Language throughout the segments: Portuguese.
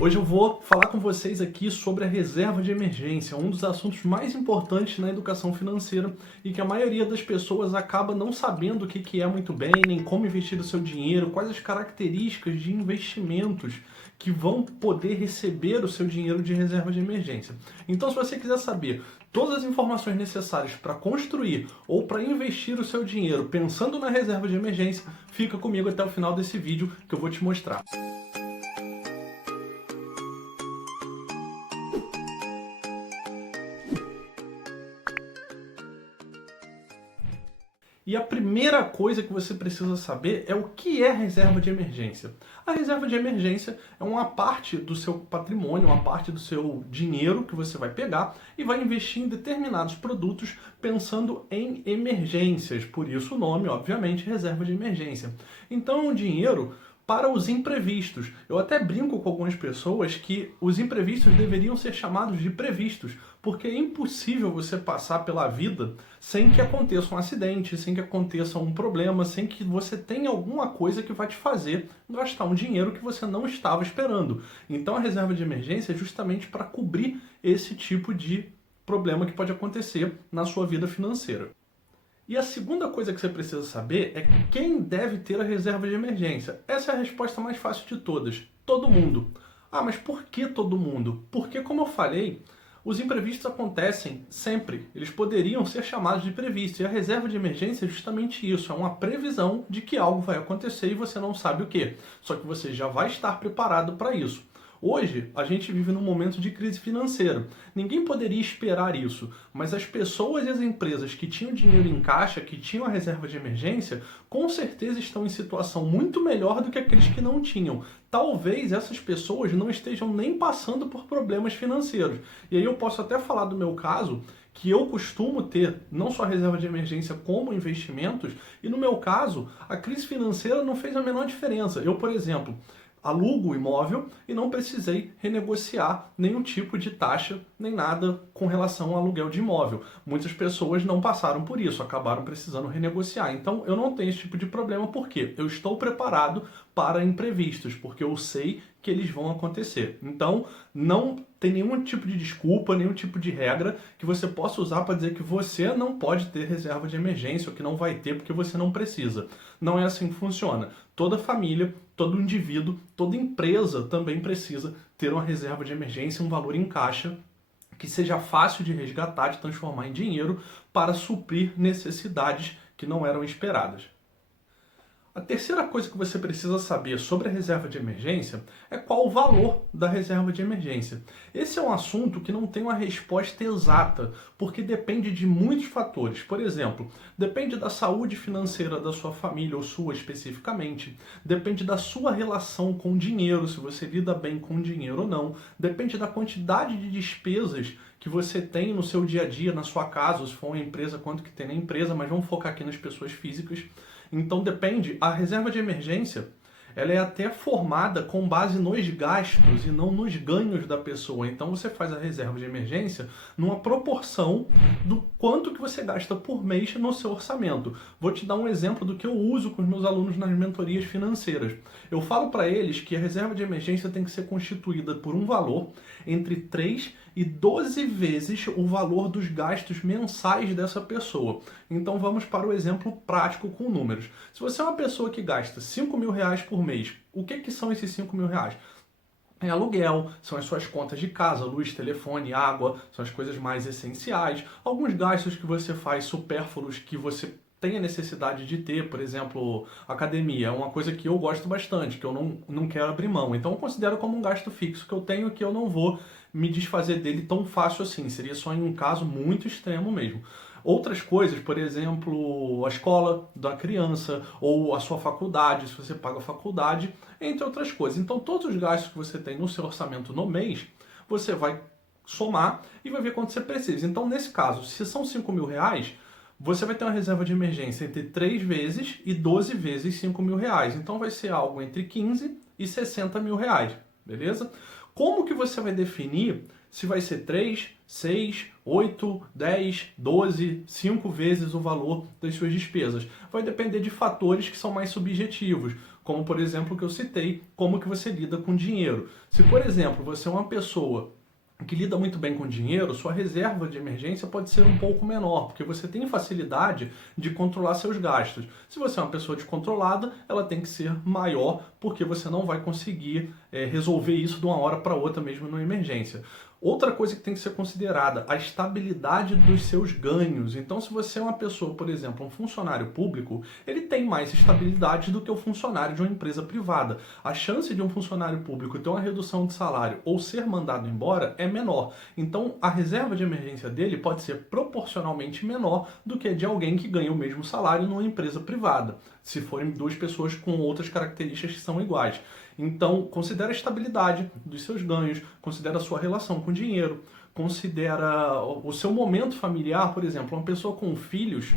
Hoje eu vou falar com vocês aqui sobre a reserva de emergência, um dos assuntos mais importantes na educação financeira e que a maioria das pessoas acaba não sabendo o que é muito bem, nem como investir o seu dinheiro, quais as características de investimentos que vão poder receber o seu dinheiro de reserva de emergência. Então, se você quiser saber todas as informações necessárias para construir ou para investir o seu dinheiro pensando na reserva de emergência, fica comigo até o final desse vídeo que eu vou te mostrar. E a primeira coisa que você precisa saber é o que é reserva de emergência. A reserva de emergência é uma parte do seu patrimônio, uma parte do seu dinheiro que você vai pegar e vai investir em determinados produtos pensando em emergências. Por isso o nome, obviamente, reserva de emergência. Então é um dinheiro para os imprevistos. Eu até brinco com algumas pessoas que os imprevistos deveriam ser chamados de previstos, porque é impossível você passar pela vida sem que aconteça um acidente, sem que aconteça um problema, sem que você tenha alguma coisa que vai te fazer gastar um dinheiro que você não estava esperando. Então a reserva de emergência é justamente para cobrir esse tipo de problema que pode acontecer na sua vida financeira. E a segunda coisa que você precisa saber é quem deve ter a reserva de emergência. Essa é a resposta mais fácil de todas. Todo mundo. Ah, mas por que todo mundo? Porque, como eu falei, os imprevistos acontecem sempre. Eles poderiam ser chamados de previstos. E a reserva de emergência é justamente isso. É uma previsão de que algo vai acontecer e você não sabe o quê. Só que você já vai estar preparado para isso. Hoje, a gente vive num momento de crise financeira. Ninguém poderia esperar isso, mas as pessoas e as empresas que tinham dinheiro em caixa, que tinham a reserva de emergência, com certeza estão em situação muito melhor do que aqueles que não tinham. Talvez essas pessoas não estejam nem passando por problemas financeiros. E aí eu posso até falar do meu caso, que eu costumo ter não só a reserva de emergência como investimentos, e no meu caso, a crise financeira não fez a menor diferença. Eu, por exemplo, alugo o imóvel e não precisei renegociar nenhum tipo de taxa, nem nada com relação ao aluguel de imóvel. Muitas pessoas não passaram por isso, acabaram precisando renegociar. Então eu não tenho esse tipo de problema porque eu estou preparado para imprevistos, porque eu sei que eles vão acontecer. Então não tem nenhum tipo de desculpa, nenhum tipo de regra que você possa usar para dizer que você não pode ter reserva de emergência ou que não vai ter porque você não precisa. Não é assim que funciona. Toda família, todo indivíduo, toda empresa também precisa ter uma reserva de emergência, um valor em caixa que seja fácil de resgatar, de transformar em dinheiro para suprir necessidades que não eram esperadas. A terceira coisa que você precisa saber sobre a reserva de emergência é qual o valor da reserva de emergência. Esse é um assunto que não tem uma resposta exata, porque depende de muitos fatores. Por exemplo, depende da saúde financeira da sua família ou sua especificamente, depende da sua relação com o dinheiro, se você lida bem com o dinheiro ou não, depende da quantidade de despesas que você tem no seu dia a dia, na sua casa, ou se for uma empresa, quanto que tem na empresa, mas vamos focar aqui nas pessoas físicas. Então depende, a reserva de emergência, ela é até formada com base nos gastos e não nos ganhos da pessoa. Então você faz a reserva de emergência numa proporção do quanto que você gasta por mês no seu orçamento. Vou te dar um exemplo do que eu uso com os meus alunos nas mentorias financeiras. Eu falo para eles que a reserva de emergência tem que ser constituída por um valor entre 3 e 12 vezes o valor dos gastos mensais dessa pessoa. Então vamos para o exemplo prático com números. Se você é uma pessoa que gasta R$ 5.000 por mês, o que são esses R$ 5.000? É aluguel, são as suas contas de casa, luz, telefone, água, são as coisas mais essenciais. Alguns gastos que você faz supérfluos que você tem a necessidade de ter, por exemplo, academia, é uma coisa que eu gosto bastante, que eu não quero abrir mão. Então eu considero como um gasto fixo que eu tenho, que eu não vou me desfazer dele tão fácil assim, seria só em um caso muito extremo mesmo. Outras coisas, por exemplo, a escola da criança ou a sua faculdade, se você paga a faculdade, entre outras coisas. Então todos os gastos que você tem no seu orçamento no mês, você vai somar e vai ver quanto você precisa. Então nesse caso, se são R$ 5.000, você vai ter uma reserva de emergência entre 3 vezes e 12 vezes R$ 5.000. Então vai ser algo entre 15 e R$ 60.000, beleza? Como que você vai definir se vai ser 3, 6, 8, 10, 12, 5 vezes o valor das suas despesas? Vai depender de fatores que são mais subjetivos, como por exemplo o que eu citei, como que você lida com dinheiro. Se, por exemplo, você é uma pessoa que lida muito bem com dinheiro, sua reserva de emergência pode ser um pouco menor, porque você tem facilidade de controlar seus gastos. Se você é uma pessoa descontrolada, ela tem que ser maior, porque você não vai conseguir resolver isso de uma hora para outra mesmo numa emergência. Outra coisa que tem que ser considerada, a estabilidade dos seus ganhos. Então, se você é uma pessoa, por exemplo, um funcionário público, ele tem mais estabilidade do que o funcionário de uma empresa privada. A chance de um funcionário público ter uma redução de salário ou ser mandado embora é menor. Então, a reserva de emergência dele pode ser proporcionalmente menor do que a de alguém que ganha o mesmo salário numa empresa privada, se forem duas pessoas com outras características que são iguais. Então, considere a estabilidade dos seus ganhos, considere a sua relação com o dinheiro, considera o seu momento familiar. Por exemplo, uma pessoa com filhos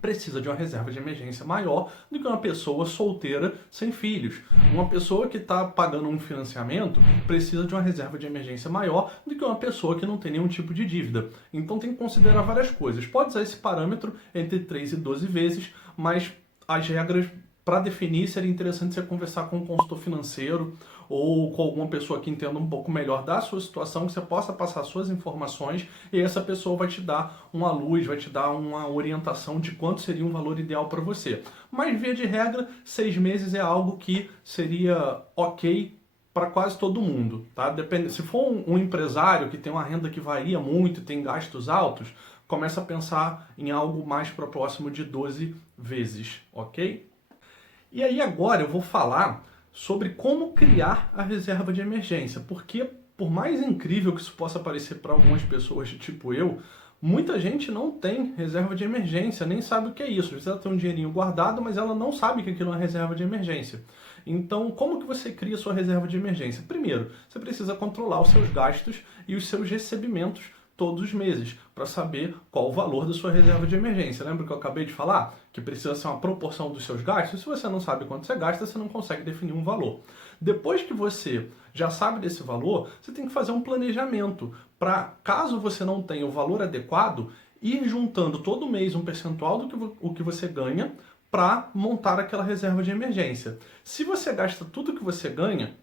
precisa de uma reserva de emergência maior do que uma pessoa solteira sem filhos. Uma pessoa que está pagando um financiamento precisa de uma reserva de emergência maior do que uma pessoa que não tem nenhum tipo de dívida. Então tem que considerar várias coisas. Pode usar esse parâmetro entre 3 e 12 vezes, mas as regras para definir seria interessante você conversar com um consultor financeiro ou com alguma pessoa que entenda um pouco melhor da sua situação, que você possa passar suas informações e essa pessoa vai te dar uma luz, vai te dar uma orientação de quanto seria um valor ideal para você. Mas, via de regra, 6 meses é algo que seria ok para quase todo mundo, tá? Depende, se for um empresário que tem uma renda que varia muito e tem gastos altos, começa a pensar em algo mais para próximo de 12 vezes, ok? E aí agora eu vou falar sobre como criar a reserva de emergência, porque por mais incrível que isso possa parecer para algumas pessoas de tipo eu, muita gente não tem reserva de emergência, nem sabe o que é isso. Às vezes ela tem um dinheirinho guardado, mas ela não sabe que aquilo é uma reserva de emergência. Então, como que você cria sua reserva de emergência? Primeiro, você precisa controlar os seus gastos e os seus recebimentos todos os meses, para saber qual o valor da sua reserva de emergência. Lembra que eu acabei de falar? Que precisa ser uma proporção dos seus gastos? Se você não sabe quanto você gasta, você não consegue definir um valor. Depois que você já sabe desse valor, você tem que fazer um planejamento para, caso você não tenha o valor adequado, ir juntando todo mês um percentual do que você ganha para montar aquela reserva de emergência. Se você gasta tudo que você ganha,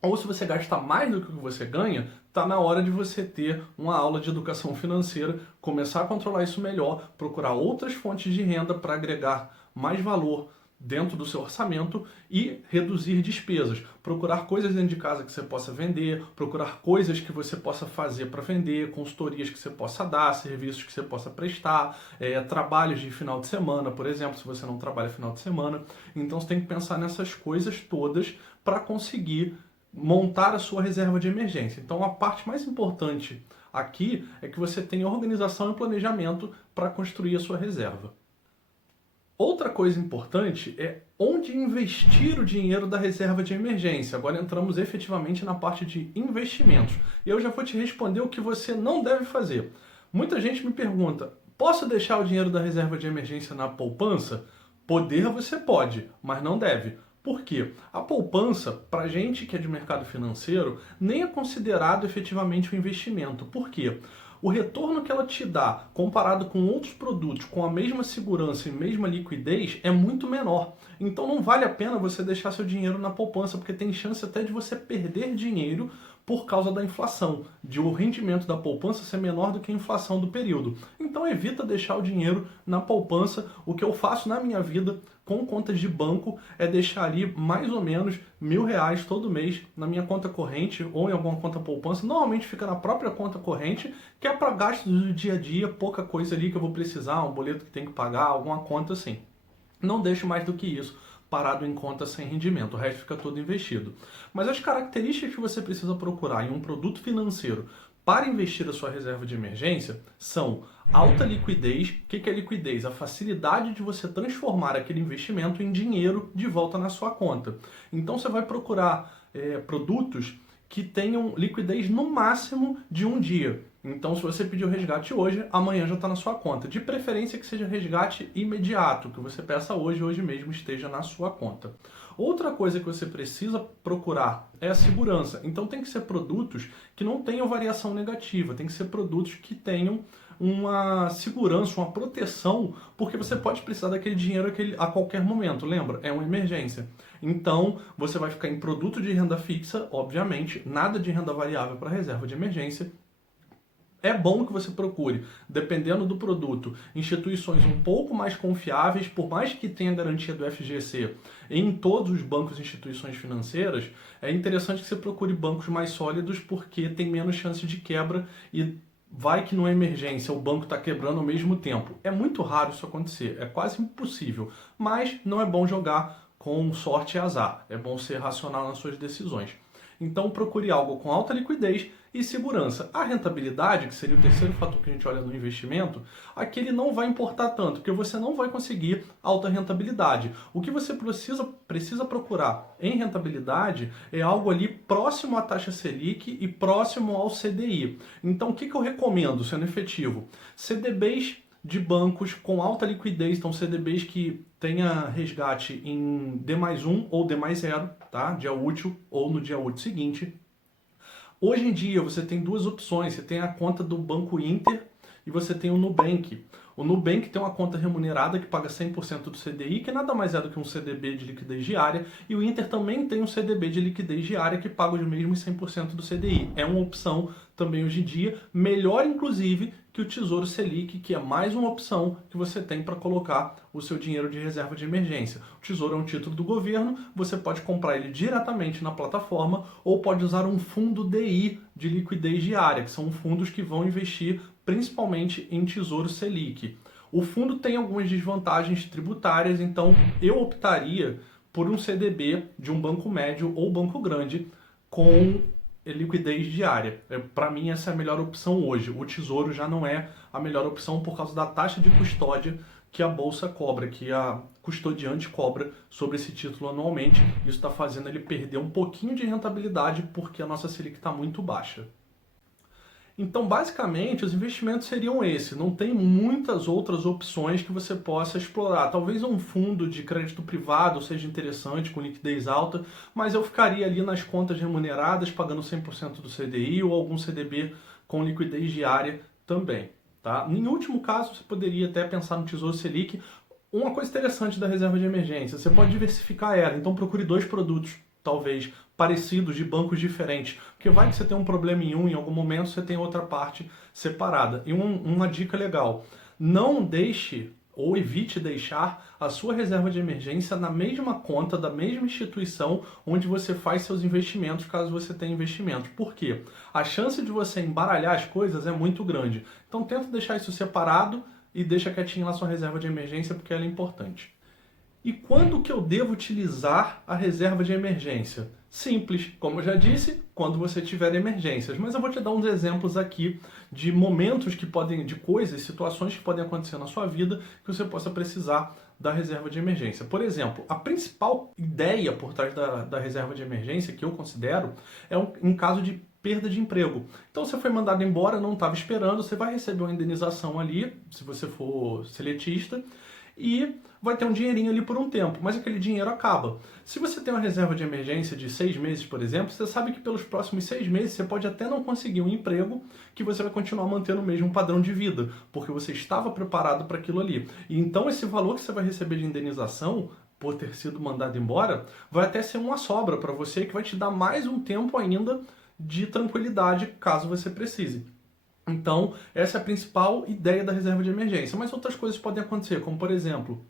ou se você gasta mais do que você ganha, está na hora de você ter uma aula de educação financeira, começar a controlar isso melhor, procurar outras fontes de renda para agregar mais valor dentro do seu orçamento e reduzir despesas. Procurar coisas dentro de casa que você possa vender, procurar coisas que você possa fazer para vender, consultorias que você possa dar, serviços que você possa prestar, trabalhos de final de semana, por exemplo, se você não trabalha final de semana. Então você tem que pensar nessas coisas todas para conseguir montar a sua reserva de emergência. Então a parte mais importante aqui é que você tenha organização e planejamento para construir a sua reserva. Outra coisa importante é onde investir o dinheiro da reserva de emergência. Agora entramos efetivamente na parte de investimentos. E eu já vou te responder o que você não deve fazer. Muita gente me pergunta, posso deixar o dinheiro da reserva de emergência na poupança? Poder você pode, mas não deve. Por quê? A poupança, para gente que é de mercado financeiro, nem é considerado efetivamente um investimento. Por quê? O retorno que ela te dá, comparado com outros produtos com a mesma segurança e mesma liquidez, é muito menor. Então não vale a pena você deixar seu dinheiro na poupança, porque tem chance até de você perder dinheiro por causa da inflação, de o rendimento da poupança ser menor do que a inflação do período. Então evita deixar o dinheiro na poupança. O que eu faço na minha vida com contas de banco é deixar ali mais ou menos R$1.000 todo mês na minha conta corrente ou em alguma conta poupança. Normalmente fica na própria conta corrente, que é para gastos do dia a dia, pouca coisa ali que eu vou precisar, um boleto que tem que pagar, alguma conta assim. Não deixo mais do que isso parado em conta sem rendimento, o resto fica todo investido. Mas as características que você precisa procurar em um produto financeiro para investir a sua reserva de emergência são alta liquidez. O que é liquidez? A facilidade de você transformar aquele investimento em dinheiro de volta na sua conta. Então você vai procurar produtos que tenham liquidez no máximo de um dia. Então, se você pedir o resgate hoje, amanhã já está na sua conta. De preferência que seja resgate imediato, que você peça hoje mesmo esteja na sua conta. Outra coisa que você precisa procurar é a segurança. Então, tem que ser produtos que não tenham variação negativa, tem que ser produtos que tenham uma segurança, uma proteção, porque você pode precisar daquele dinheiro a qualquer momento. Lembra? É uma emergência. Então, você vai ficar em produto de renda fixa, obviamente, nada de renda variável para reserva de emergência. É bom que você procure, dependendo do produto, instituições um pouco mais confiáveis, por mais que tenha garantia do FGC em todos os bancos e instituições financeiras, é interessante que você procure bancos mais sólidos porque tem menos chance de quebra e vai que numa emergência o banco está quebrando ao mesmo tempo. É muito raro isso acontecer, é quase impossível, mas não é bom jogar com sorte e azar, é bom ser racional nas suas decisões. Então procure algo com alta liquidez e segurança. A rentabilidade, que seria o terceiro fator que a gente olha no investimento, aqui ele não vai importar tanto, porque você não vai conseguir alta rentabilidade. O que você precisa procurar em rentabilidade é algo ali próximo à taxa Selic e próximo ao CDI. Então o que eu recomendo, sendo efetivo? CDBs de bancos com alta liquidez, então CDBs que tenha resgate em D+1 ou D+0, tá? Dia útil ou no dia útil seguinte. Hoje em dia você tem duas opções, você tem a conta do Banco Inter e você tem o Nubank. O Nubank tem uma conta remunerada que paga 100% do CDI, que nada mais é do que um CDB de liquidez diária, e o Inter também tem um CDB de liquidez diária que paga os mesmos 100% do CDI. É uma opção também hoje em dia, melhor inclusive que o Tesouro Selic, que é mais uma opção que você tem para colocar o seu dinheiro de reserva de emergência. O Tesouro é um título do governo, você pode comprar ele diretamente na plataforma ou pode usar um fundo DI de liquidez diária, que são fundos que vão investir principalmente em Tesouro Selic. O fundo tem algumas desvantagens tributárias, então eu optaria por um CDB de um banco médio ou banco grande com liquidez diária. Para mim, essa é a melhor opção hoje. O Tesouro já não é a melhor opção por causa da taxa de custódia que a Bolsa cobra, que a custodiante cobra sobre esse título anualmente. Isso está fazendo ele perder um pouquinho de rentabilidade porque a nossa Selic está muito baixa. Então, basicamente, os investimentos seriam esse. Não tem muitas outras opções que você possa explorar. Talvez um fundo de crédito privado seja interessante, com liquidez alta, mas eu ficaria ali nas contas remuneradas, pagando 100% do CDI ou algum CDB com liquidez diária também. Tá? Em último caso, você poderia até pensar no Tesouro Selic. Uma coisa interessante da reserva de emergência, você pode diversificar ela. Então, procure dois produtos, talvez, parecidos, de bancos diferentes. Porque vai que você tem um problema em um, em algum momento você tem outra parte separada. E uma dica legal, não deixe ou evite deixar a sua reserva de emergência na mesma conta da mesma instituição onde você faz seus investimentos, caso você tenha investimentos. Por quê? A chance de você embaralhar as coisas é muito grande. Então tenta deixar isso separado e deixa quietinho lá sua reserva de emergência, porque ela é importante. E quando que eu devo utilizar a reserva de emergência? Simples, como eu já disse, quando você tiver emergências. Mas eu vou te dar uns exemplos aqui de momentos que podem, de coisas, situações que podem acontecer na sua vida que você possa precisar da reserva de emergência. Por exemplo, a principal ideia por trás da reserva de emergência, que eu considero, é em caso de perda de emprego. Então você foi mandado embora, não estava esperando, você vai receber uma indenização ali, se você for seletista, e vai ter um dinheirinho ali por um tempo, mas aquele dinheiro acaba. Se você tem uma reserva de emergência de 6 meses, por exemplo, você sabe que pelos próximos 6 meses você pode até não conseguir um emprego que você vai continuar mantendo o mesmo padrão de vida, porque você estava preparado para aquilo ali. E então esse valor que você vai receber de indenização por ter sido mandado embora, vai até ser uma sobra para você que vai te dar mais um tempo ainda de tranquilidade caso você precise. Então, essa é a principal ideia da reserva de emergência. Mas outras coisas podem acontecer, como por exemplo,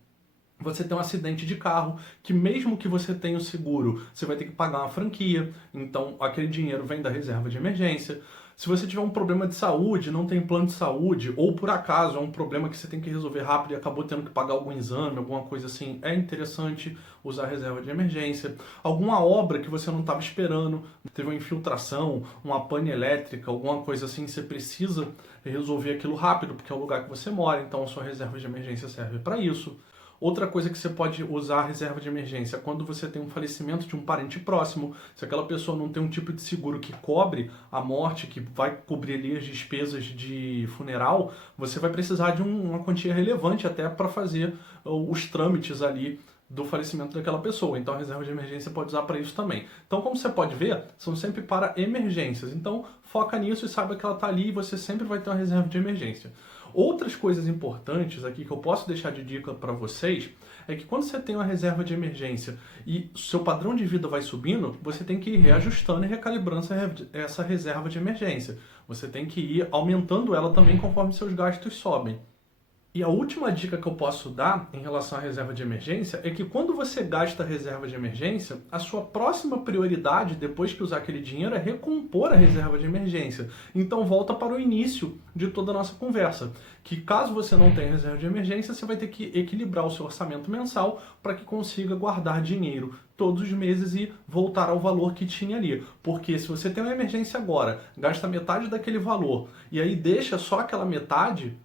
você tem um acidente de carro, que mesmo que você tenha o seguro, você vai ter que pagar uma franquia, então aquele dinheiro vem da reserva de emergência. Se você tiver um problema de saúde, não tem plano de saúde, ou por acaso é um problema que você tem que resolver rápido e acabou tendo que pagar algum exame, alguma coisa assim, é interessante usar a reserva de emergência. Alguma obra que você não estava esperando, teve uma infiltração, uma pane elétrica, alguma coisa assim, você precisa resolver aquilo rápido, porque é o lugar que você mora, então a sua reserva de emergência serve para isso. Outra coisa que você pode usar a reserva de emergência é quando você tem um falecimento de um parente próximo. Se aquela pessoa não tem um tipo de seguro que cobre a morte, que vai cobrir ali as despesas de funeral, você vai precisar de uma quantia relevante até para fazer os trâmites ali do falecimento daquela pessoa. Então a reserva de emergência pode usar para isso também. Então, como você pode ver, são sempre para emergências. Então foca nisso e saiba que ela está ali e você sempre vai ter uma reserva de emergência. Outras coisas importantes aqui que eu posso deixar de dica para vocês é que quando você tem uma reserva de emergência e seu padrão de vida vai subindo, você tem que ir reajustando e recalibrando essa reserva de emergência. Você tem que ir aumentando ela também conforme seus gastos sobem. E a última dica que eu posso dar em relação à reserva de emergência é que quando você gasta a reserva de emergência, a sua próxima prioridade, depois que usar aquele dinheiro, é recompor a reserva de emergência. Então volta para o início de toda a nossa conversa, que caso você não tenha reserva de emergência, você vai ter que equilibrar o seu orçamento mensal para que consiga guardar dinheiro todos os meses e voltar ao valor que tinha ali. Porque se você tem uma emergência agora, gasta metade daquele valor e aí deixa só aquela metade,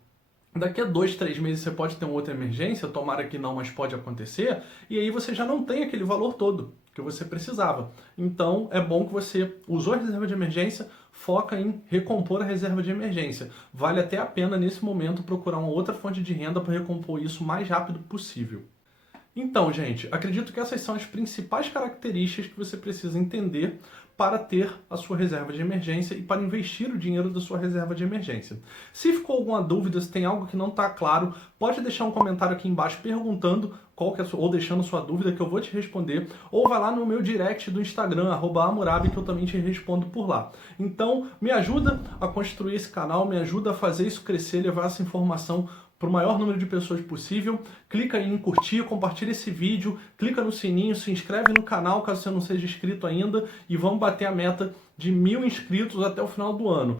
daqui a 2, 3 meses você pode ter uma outra emergência, tomara que não, mas pode acontecer, e aí você já não tem aquele valor todo que você precisava. Então é bom que você usou a reserva de emergência, foca em recompor a reserva de emergência. Vale até a pena nesse momento procurar uma outra fonte de renda para recompor isso o mais rápido possível. Então, gente, acredito que essas são as principais características que você precisa entender para ter a sua reserva de emergência e para investir o dinheiro da sua reserva de emergência. Se ficou alguma dúvida, se tem algo que não está claro, pode deixar um comentário aqui embaixo perguntando qual que é ou deixando sua dúvida que eu vou te responder, ou vai lá no meu direct do Instagram, @amurabi, que eu também te respondo por lá. Então, me ajuda a construir esse canal, me ajuda a fazer isso crescer, levar essa informação para o maior número de pessoas possível. Clica aí em curtir, compartilha esse vídeo, clica no sininho, se inscreve no canal caso você não seja inscrito ainda e vamos bater a meta de 1000 inscritos até o final do ano.